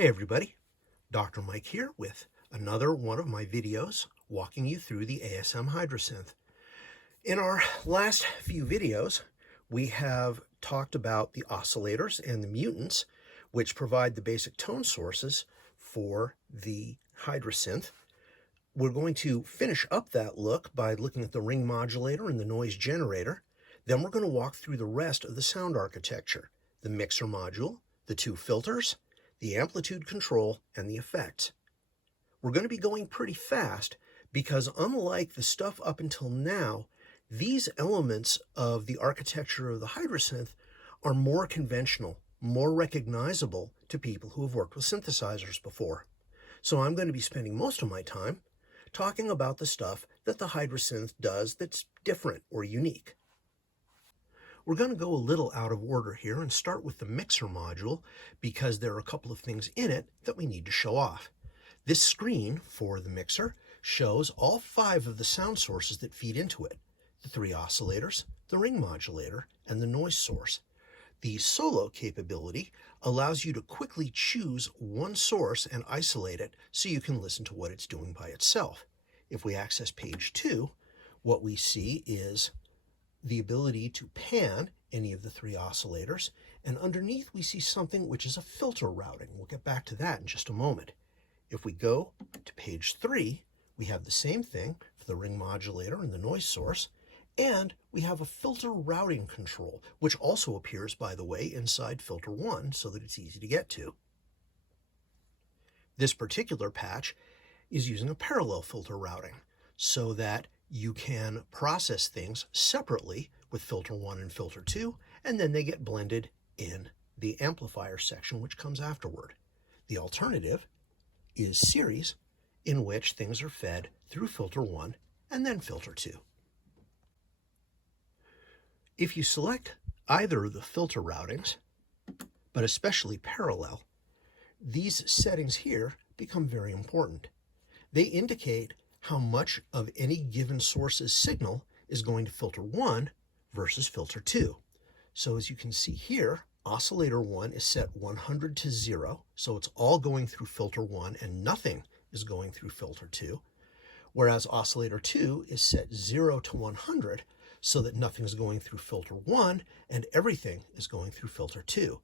Hey everybody, Dr. Mike here with another one of my videos walking you through the ASM Hydrasynth. In our last few videos, we have talked about the oscillators and the mutants, which provide the basic tone sources for the Hydrasynth. We're going to finish up that look by looking at the ring modulator and the noise generator. Then we're going to walk through the rest of the sound architecture, the mixer module, the two filters, the amplitude control, and the effects. We're going to be going pretty fast because unlike the stuff up until now, these elements of the architecture of the Hydrasynth are more conventional, more recognizable to people who have worked with synthesizers before. So I'm going to be spending most of my time talking about the stuff that the Hydrasynth does that's different or unique. We're going to go a little out of order here and start with the mixer module because there are a couple of things in it that we need to show off. This screen for the mixer shows all 5 of the sound sources that feed into it: the 3 oscillators, the ring modulator, and the noise source. The solo capability allows you to quickly choose one source and isolate it so you can listen to what it's doing by itself. If we access page 2, what we see is the ability to pan any of the 3 oscillators, and underneath we see something which is a filter routing. We'll get back to that in just a moment. If we go to page 3, we have the same thing for the ring modulator and the noise source, and we have a filter routing control, which also appears, by the way, inside filter 1 so that it's easy to get to. This particular patch is using a parallel filter routing so that you can process things separately with filter 1 and filter 2, and then they get blended in the amplifier section, which comes afterward. The alternative is series, in which things are fed through filter 1 and then filter 2. If you select either of the filter routings, but especially parallel, these settings here become very important. They indicate how much of any given source's signal is going to filter 1 versus filter 2. So as you can see here, oscillator 1 is set 100 to 0, so it's all going through filter 1 and nothing is going through filter 2, whereas oscillator 2 is set 0 to 100, so that nothing is going through filter 1 and everything is going through filter 2.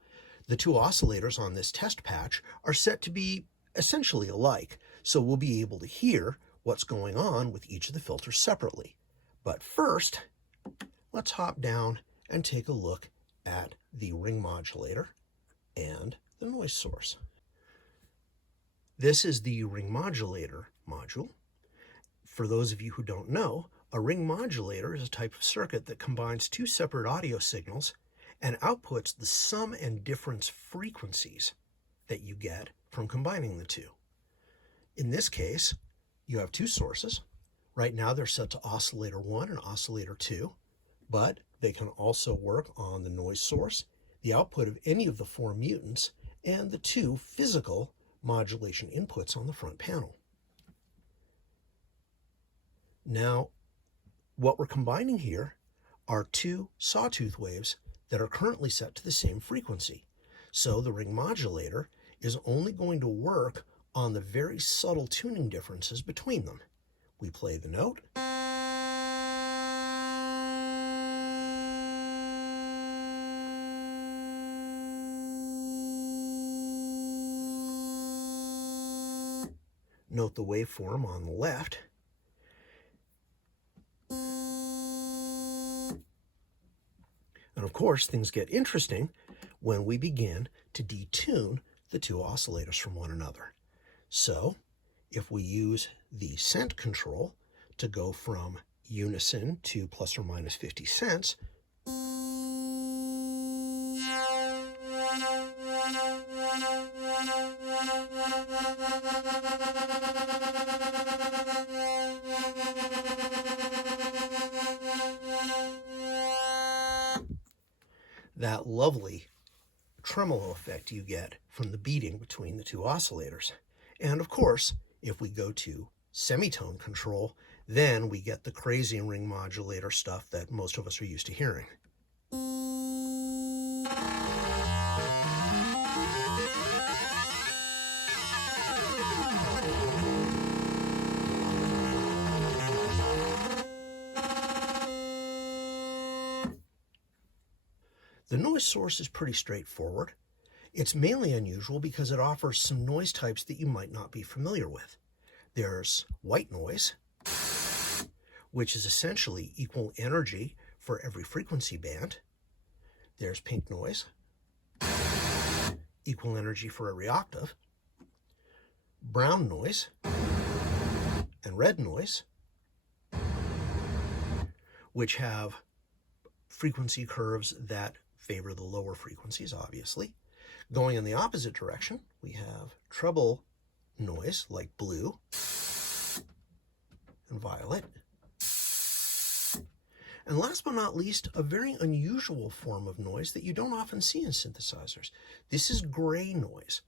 The 2 oscillators on this test patch are set to be essentially alike, so we'll be able to hear what's going on with each of the filters separately. But first, let's hop down and take a look at the ring modulator and the noise source. This is the ring modulator module. For those of you who don't know, a ring modulator is a type of circuit that combines 2 separate audio signals and outputs the sum and difference frequencies that you get from combining the 2. In this case, you have 2 sources. Right now they're set to oscillator 1 and oscillator 2, but they can also work on the noise source, the output of any of the 4 mutants, and the 2 physical modulation inputs on the front panel. Now, what we're combining here are 2 sawtooth waves that are currently set to the same frequency. So the ring modulator is only going to work on the very subtle tuning differences between them. We play the note. Note the waveform on the left. And of course, things get interesting when we begin to detune the 2 oscillators from one another. So if we use the cent control to go from unison to plus or minus 50 cents, that lovely tremolo effect you get from the beating between the 2 oscillators. And of course, if we go to semitone control, then we get the crazy ring modulator stuff that most of us are used to hearing. The noise source is pretty straightforward. It's mainly unusual because it offers some noise types that you might not be familiar with. There's white noise, which is essentially equal energy for every frequency band. There's pink noise, equal energy for every octave. Brown noise and red noise, which have frequency curves that favor the lower frequencies, obviously. Going in the opposite direction, we have treble noise, like blue and violet. And last but not least, a very unusual form of noise that you don't often see in synthesizers. This is gray noise.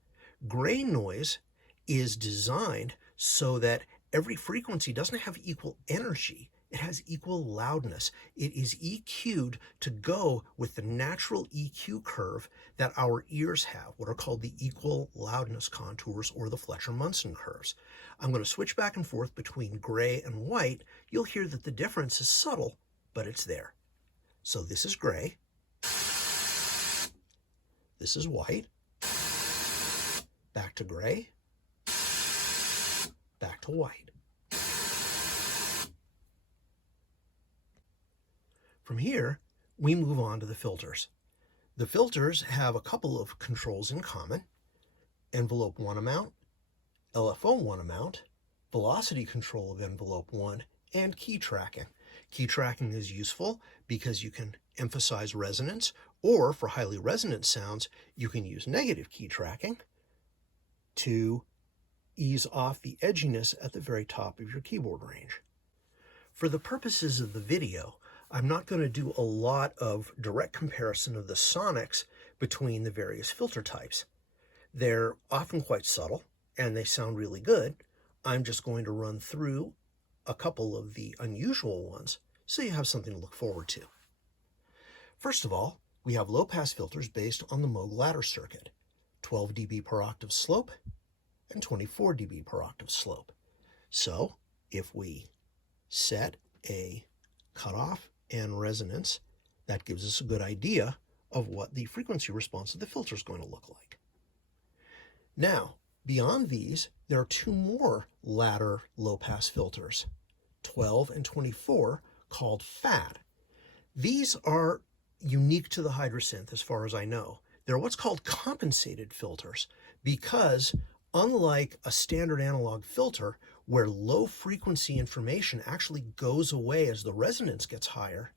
Gray noise is designed so that every frequency doesn't have equal energy. It has equal loudness. It is EQ'd to go with the natural EQ curve that our ears have, what are called the equal loudness contours or the Fletcher-Munson curves. I'm going to switch back and forth between gray and white. You'll hear that the difference is subtle, but it's there. So this is gray. This is white. Back to gray. Back to white. From here, we move on to the filters. The filters have a couple of controls in common: envelope 1 amount, LFO 1 amount, velocity control of envelope 1, and key tracking. Key tracking is useful because you can emphasize resonance, or for highly resonant sounds, you can use negative key tracking to ease off the edginess at the very top of your keyboard range. For the purposes of the video, I'm not going to do a lot of direct comparison of the sonics between the various filter types. They're often quite subtle, and they sound really good. I'm just going to run through a couple of the unusual ones so you have something to look forward to. First of all, we have low-pass filters based on the Moog ladder circuit, 12 dB per octave slope and 24 dB per octave slope. So if we set a cutoff and resonance, that gives us a good idea of what the frequency response of the filter is going to look like. Now, beyond these, there are two more ladder low-pass filters, 12 and 24, called FAD. These are unique to the Hydrasynth as far as I know. They're what's called compensated filters because, unlike a standard analog filter where low frequency information actually goes away as the resonance gets higher,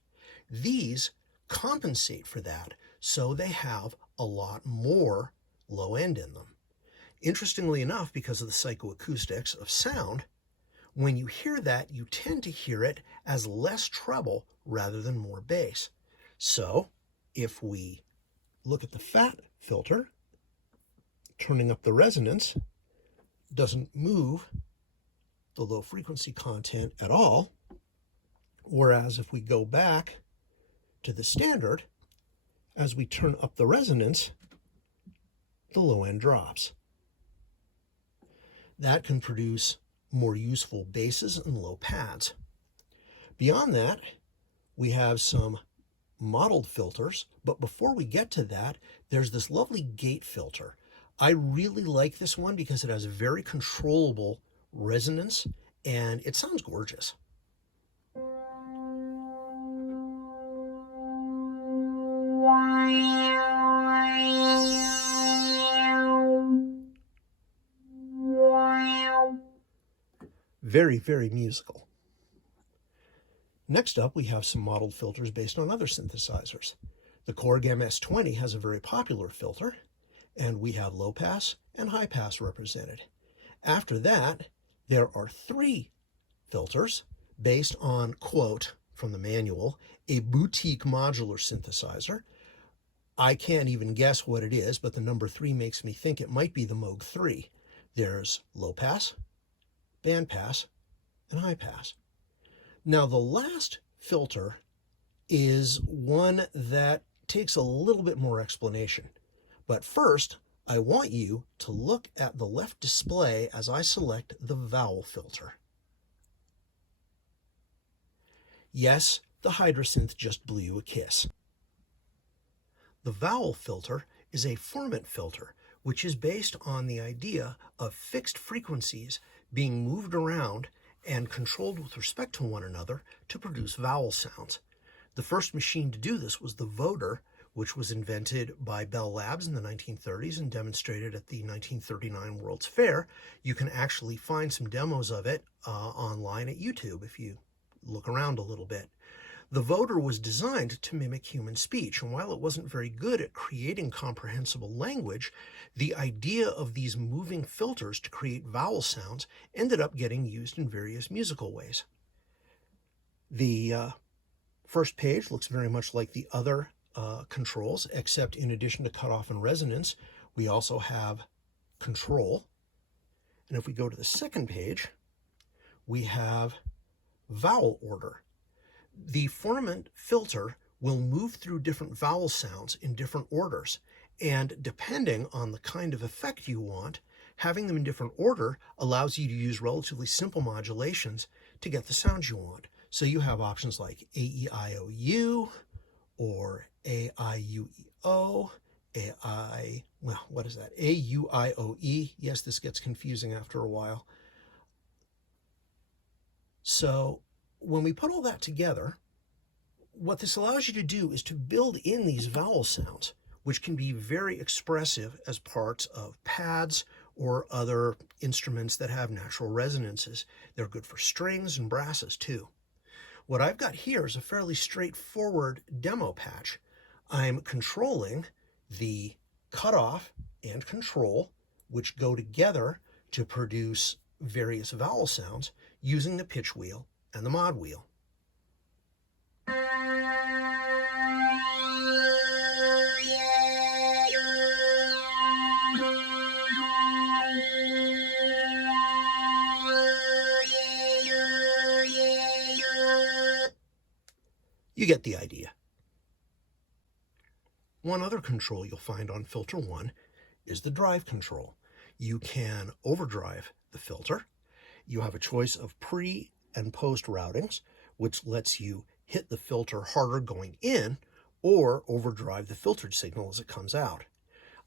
these compensate for that, so they have a lot more low end in them. Interestingly enough, because of the psychoacoustics of sound, when you hear that, you tend to hear it as less treble rather than more bass. So if we look at the FAT filter, turning up the resonance doesn't move the low frequency content at all, whereas if we go back to the standard, as we turn up the resonance, the low end drops. That can produce more useful basses and low pads. Beyond that, we have some modeled filters, but before we get to that, there's this lovely gate filter. I really like this one because it has a very controllable resonance and it sounds gorgeous. Very, very musical. Next up, we have some modeled filters based on other synthesizers. The Korg MS-20 has a very popular filter, and we have low pass and high pass represented. After that, there are 3 filters based on, quote from the manual, a boutique modular synthesizer. I can't even guess what it is, but the number 3 makes me think it might be the Moog 3. There's low pass, band pass, and high pass. Now the last filter is one that takes a little bit more explanation. But first, I want you to look at the left display as I select the Vowel Filter. Yes, the Hydrasynth just blew you a kiss. The vowel filter is a formant filter, which is based on the idea of fixed frequencies being moved around and controlled with respect to one another to produce vowel sounds. The first machine to do this was the Voder, which was invented by Bell Labs in the 1930s and demonstrated at the 1939 World's Fair. You can actually find some demos of it online at YouTube if you look around a little bit. The Voder was designed to mimic human speech, and while it wasn't very good at creating comprehensible language, the idea of these moving filters to create vowel sounds ended up getting used in various musical ways. The first page looks very much like the other controls, except in addition to cutoff and resonance, we also have control. And if we go to the second page, we have vowel order. The formant filter will move through different vowel sounds in different orders, and depending on the kind of effect you want, having them in different order allows you to use relatively simple modulations to get the sounds you want. So you have options like A-E-I-O-U, or A-I-U-E-O, A-U-I-O-E. Yes, this gets confusing after a while. So when we put all that together, what this allows you to do is to build in these vowel sounds, which can be very expressive as parts of pads or other instruments that have natural resonances. They're good for strings and brasses too. What I've got here is a fairly straightforward demo patch. I'm controlling the cutoff and control, which go together to produce various vowel sounds using the pitch wheel and the mod wheel. You get the idea. One other control you'll find on filter 1 is the drive control. You can overdrive the filter. You have a choice of pre and post routings, which lets you hit the filter harder going in or overdrive the filtered signal as it comes out.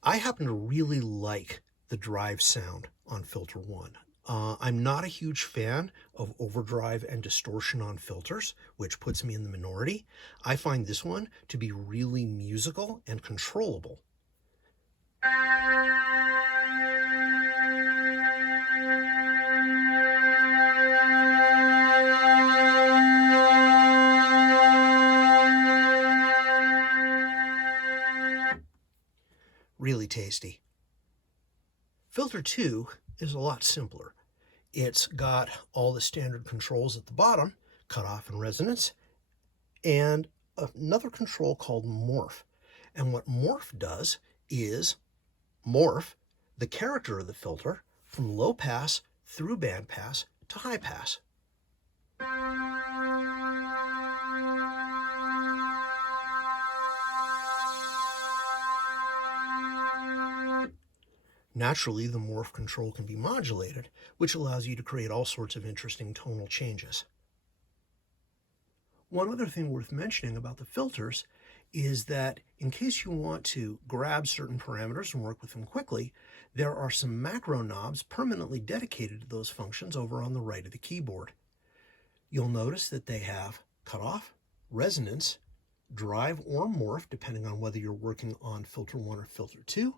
I happen to really like the drive sound on filter 1. I'm not a huge fan of overdrive and distortion on filters, which puts me in the minority. I find this one to be really musical and controllable. Really tasty. Filter 2 is a lot simpler. It's got all the standard controls at the bottom, cutoff and resonance, and another control called morph. And what morph does is morph the character of the filter from low pass through band pass to high pass. Naturally, the morph control can be modulated, which allows you to create all sorts of interesting tonal changes. One other thing worth mentioning about the filters is that in case you want to grab certain parameters and work with them quickly, there are some macro knobs permanently dedicated to those functions over on the right of the keyboard. You'll notice that they have cutoff, resonance, drive or morph, depending on whether you're working on filter 1 or filter 2,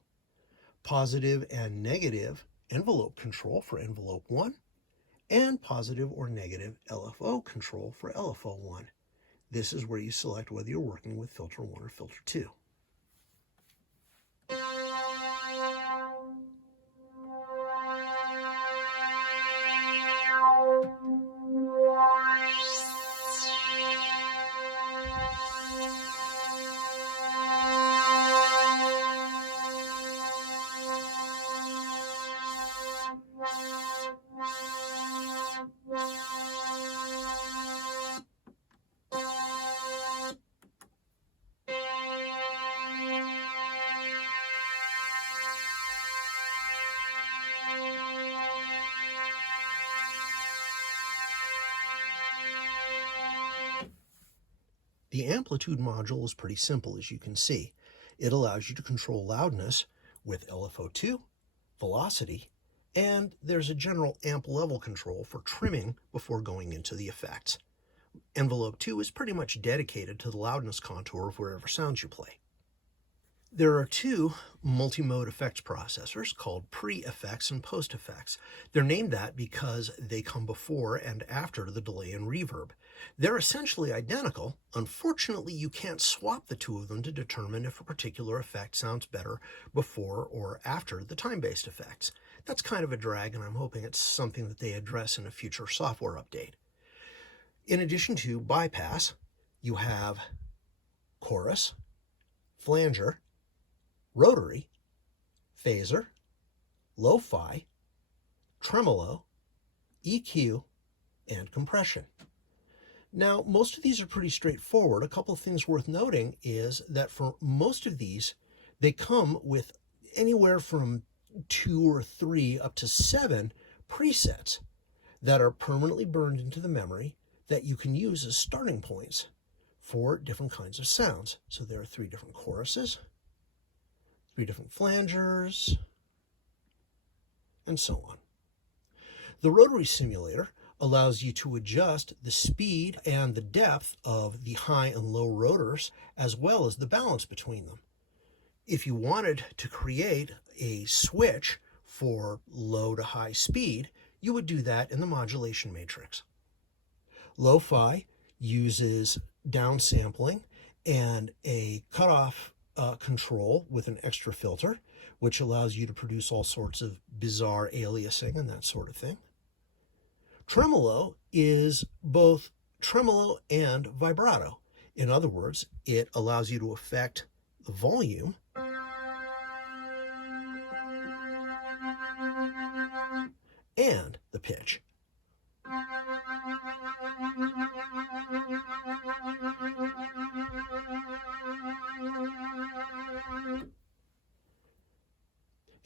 positive and negative envelope control for envelope 1, and positive or negative LFO control for LFO 1. This is where you select whether you're working with filter 1 or filter 2. The amplitude module is pretty simple, as you can see. It allows you to control loudness with LFO2, velocity, and there's a general amp level control for trimming before going into the effects. Envelope 2 is pretty much dedicated to the loudness contour of wherever sounds you play. There are two multi-mode effects processors called pre-effects and post-effects. They're named that because they come before and after the delay and reverb. They're essentially identical. Unfortunately, you can't swap the two of them to determine if a particular effect sounds better before or after the time-based effects. That's kind of a drag, and I'm hoping it's something that they address in a future software update. In addition to bypass, you have chorus, flanger, rotary, phaser, LoFi, tremolo, EQ, and compression. Now, most of these are pretty straightforward. A couple of things worth noting is that for most of these, they come with anywhere from 2 or 3 up to 7 presets that are permanently burned into the memory that you can use as starting points for different kinds of sounds. So there are 3 different choruses, 3 different flangers, and so on. The Rotary Simulator allows you to adjust the speed and the depth of the high and low rotors, as well as the balance between them. If you wanted to create a switch for low to high speed, you would do that in the modulation matrix. LoFi uses downsampling and a cutoff control with an extra filter, which allows you to produce all sorts of bizarre aliasing and that sort of thing. Tremolo is both tremolo and vibrato. In other words, it allows you to affect the volume and the pitch.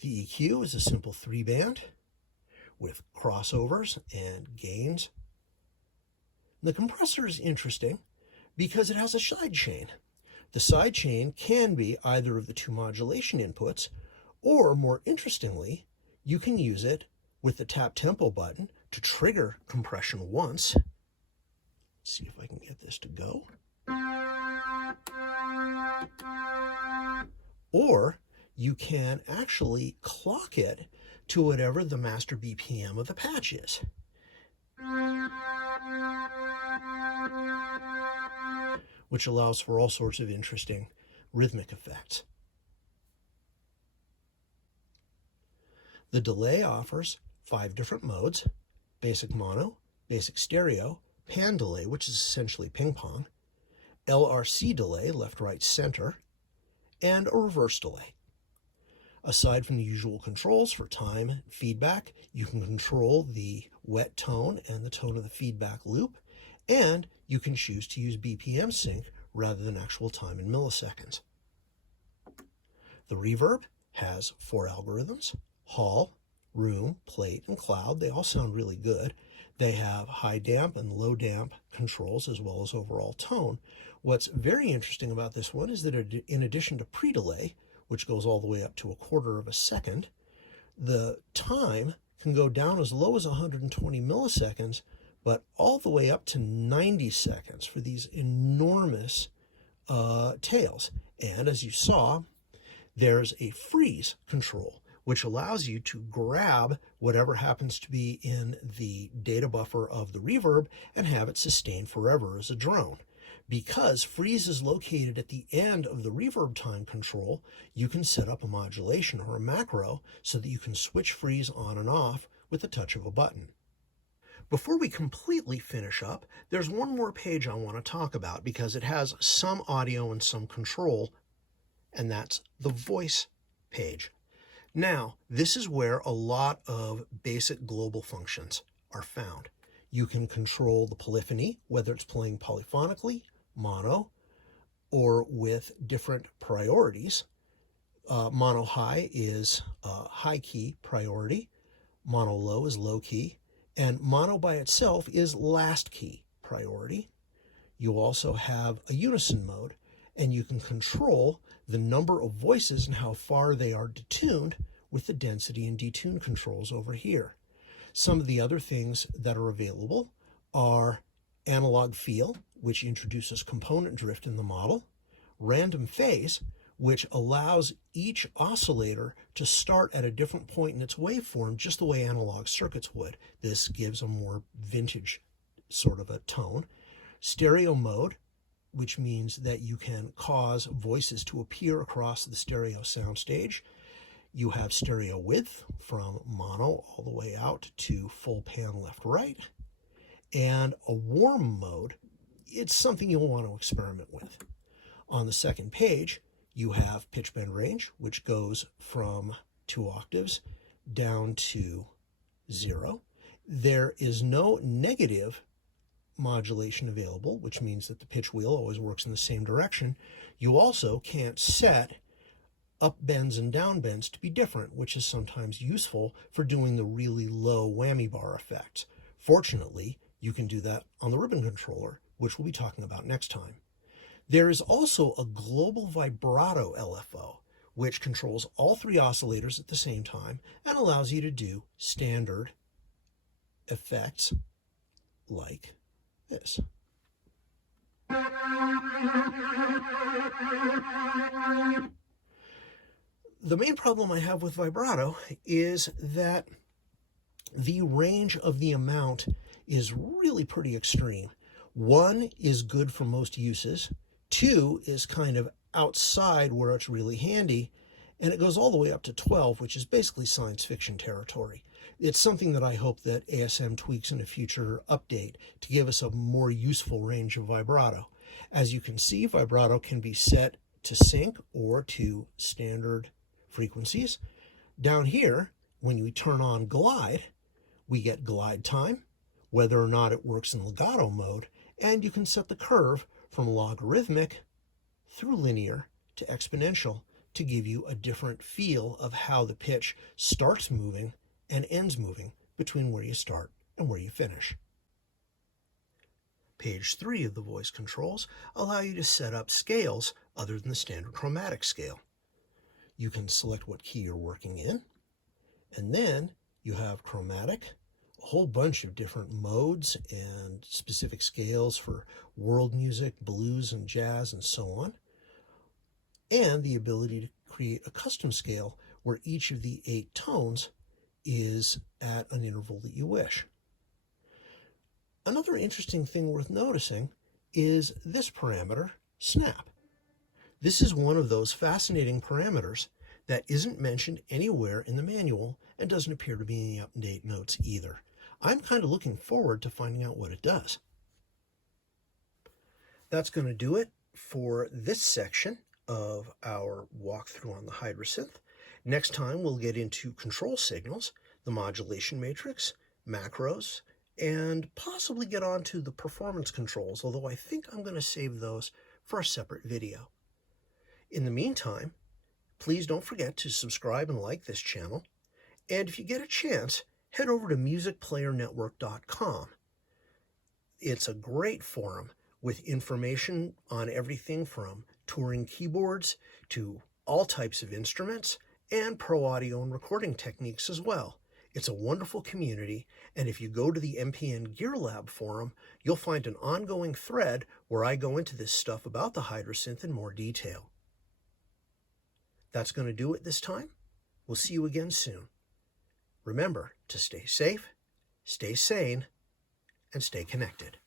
The EQ is a simple 3-band with crossovers and gains. The compressor is interesting because it has a sidechain. The sidechain can be either of the 2 modulation inputs, or more interestingly, you can use it with the tap tempo button to trigger compression once. Let's see if I can get this to go. Or you can actually clock it to whatever the master BPM of the patch is. Which allows for all sorts of interesting rhythmic effects. The delay offers 5 different modes: basic mono, basic stereo, pan delay, which is essentially ping pong, LRC delay, left, right, center, and a reverse delay. Aside from the usual controls for time and feedback, you can control the wet tone and the tone of the feedback loop, and you can choose to use BPM sync rather than actual time in milliseconds. The Reverb has 4 algorithms: hall, room, plate, and cloud. They all sound really good. They have high damp and low damp controls as well as overall tone. What's very interesting about this one is that in addition to pre-delay, which goes all the way up to 1/4 of a second, the time can go down as low as 120 milliseconds, but all the way up to 90 seconds for these enormous tails. And as you saw, there's a freeze control, which allows you to grab whatever happens to be in the data buffer of the reverb and have it sustain forever as a drone. Because freeze is located at the end of the reverb time control, you can set up a modulation or a macro so that you can switch freeze on and off with the touch of a button. Before we completely finish up, there's one more page I want to talk about because it has some audio and some control, and that's the voice page. Now, this is where a lot of basic global functions are found. You can control the polyphony, whether it's playing polyphonically, mono, or with different priorities. Mono high is high key priority, mono low is low key, and mono by itself is last key priority. You also have a unison mode, and you can control the number of voices and how far they are detuned with the density and detune controls over here. Some of the other things that are available are analog feel, which introduces component drift in the model, random phase, which allows each oscillator to start at a different point in its waveform, just the way analog circuits would. This gives a more vintage sort of a tone. Stereo mode, which means that you can cause voices to appear across the stereo soundstage. You have stereo width from mono all the way out to full pan left-right. And a warm mode, it's something you'll want to experiment with. On the second page, you have pitch bend range, which goes from 2 octaves down to 0. There is no negative modulation available, which means that the pitch wheel always works in the same direction. You also can't set up bends and down bends to be different, which is sometimes useful for doing the really low whammy bar effects. Fortunately, you can do that on the ribbon controller, which we'll be talking about next time. There is also a global vibrato LFO, which controls all 3 oscillators at the same time and allows you to do standard effects like this. The main problem I have with vibrato is that the range of the amount is really pretty extreme. 1 is good for most uses. 2 is kind of outside where it's really handy, and it goes all the way up to 12, which is basically science fiction territory. It's something that I hope that ASM tweaks in a future update to give us a more useful range of vibrato. As you can see, vibrato can be set to sync or to standard frequencies. Down here, when we turn on glide, we get glide time, whether or not it works in legato mode, and you can set the curve from logarithmic through linear to exponential to give you a different feel of how the pitch starts moving and ends moving between where you start and where you finish. Page 3 of the voice controls allow you to set up scales other than the standard chromatic scale. You can select what key you're working in, and then you have chromatic, a whole bunch of different modes and specific scales for world music, blues and jazz and so on, and the ability to create a custom scale where each of the 8 tones is at an interval that you wish. Another interesting thing worth noticing is this parameter, snap. This is one of those fascinating parameters that isn't mentioned anywhere in the manual and doesn't appear to be in the up-to-date notes either. I'm kind of looking forward to finding out what it does. That's going to do it for this section of our walkthrough on the Hydrasynth. Next time we'll get into control signals, the modulation matrix, macros, and possibly get on to the performance controls, although I think I'm going to save those for a separate video. In the meantime, please don't forget to subscribe and like this channel, and if you get a chance, head over to musicplayernetwork.com. It's a great forum with information on everything from touring keyboards to all types of instruments and pro audio and recording techniques as well. It's a wonderful community, and if you go to the MPN GearLab forum, you'll find an ongoing thread where I go into this stuff about the Hydrasynth in more detail. That's going to do it this time. We'll see you again soon. Remember to stay safe, stay sane, and stay connected.